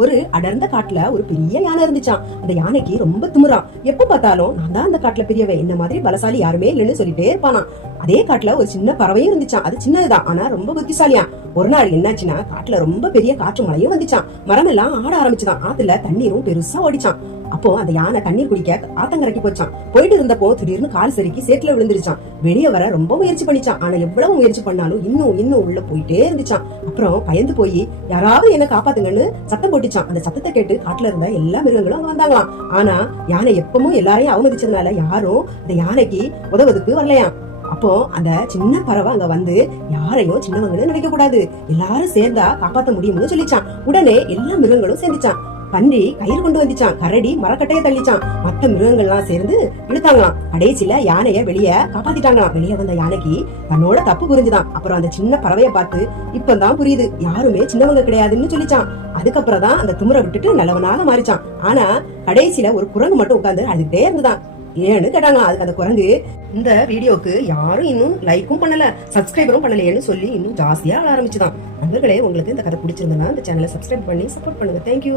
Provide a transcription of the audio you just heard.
ஒரு அடர்ந்த காட்டுல ஒரு பெரிய யானை இருந்துச்சான். அந்த யானைக்கு ரொம்ப திமிரான். எப்ப பார்த்தாலும் நான் தான் அந்த காட்டுல பெரியவன், என்ன மாதிரி பலசாலி யாருமே இல்லைன்னு சொல்லிட்டே இருப்பானா. அதே காட்டுல ஒரு சின்ன பறவையும் இருந்துச்சான். அது சின்னதுதான், ஆனா ரொம்ப புத்திசாலியா. ஒரு நாள் என்னாச்சுன்னா, காட்டுல ரொம்ப பெரிய காற்று மழையும் வந்துச்சான். மரம் எல்லாம் ஆட ஆரம்பிச்சுதான். ஆத்துல தண்ணீரும் பெருசா ஓடிச்சான். அப்போ அந்த யானை தண்ணீர் குடிக்க ஆத்தங்கரைக்கு போச்சான். போயிட்டு இருந்தப்போ திடீர்னு கால் சறுக்கி சேத்துல விழுந்துருச்சான். வெளியே வர ரொம்ப முயற்சி பண்ணிச்சான். ஆனா எவ்வளவு முயற்சி பண்ணாலும் இன்னும் உள்ள போயிட்டே இருந்துச்சான். அப்புறம் பயந்து போய் யாராவது என்ன காப்பாத்துங்கன்னு சத்தம் போட்டுச்சான். அந்த சத்தத்தை கேட்டு காட்டுல இருந்த எல்லா மிருகங்களும் அங்க வந்தாங்களாம். ஆனா யானை எப்பவும் எல்லாரையும் அவமதிச்சதுனால யாரும் அந்த யானைக்கு உதவுறதுக்கு வரலையாம். அப்போ அந்த சின்ன பறவை அங்க வந்து யாரையும் சின்னவங்கன்னு நினைக்க கூடாது, எல்லாரும் சேர்ந்தா காப்பாத்த முடியும்னு சொல்லிச்சான். உடனே எல்லா மிருகங்களும் சேர்ந்துச்சான். பன்றி கயிறு கொண்டு வந்துச்சான். கரடி மரக்கட்டைய தள்ளிச்சான். மத்த மிருகங்கள்லாம் சேர்ந்து இழுத்தாங்களாம். கடைசியில யானைய வெளிய காப்பாத்திட்டாங்களாம். வெளியே வந்த யானைக்கு தன்னோட தப்பு புரிஞ்சுதான். அப்புறம் அந்த சின்ன பறவைய பார்த்து இப்பதான் புரியுது, யாருமே சின்னவங்க கிடையாதுன்னு சொல்லிச்சான். அதுக்கப்புறம் தான் அந்த திமிரை விட்டுட்டு நல்லவனாக மாறிச்சான். ஆனா கடைசியில ஒரு குரங்கு மட்டும் உட்கார்ந்து அழுதுகிட்டே இருந்துதான். ஏன்னு கேட்டாங்க. அதுக்கு அந்த குரங்கு, இந்த வீடியோக்கு யாரும் இன்னும் லைக்கும் பண்ணல, சப்ஸ்கிரைபரும் பண்ணலையேன்னு சொல்லி இன்னும் ஜாஸ்தியா ஆரம்பிச்சுதான். நண்பர்களே, உங்களுக்கு இந்த கதை பிடிச்சிருந்தா இந்த சேனலை சப்ஸ்கிரைப் பண்ணி சப்போர்ட் பண்ணுங்க. தேங்க்யூ.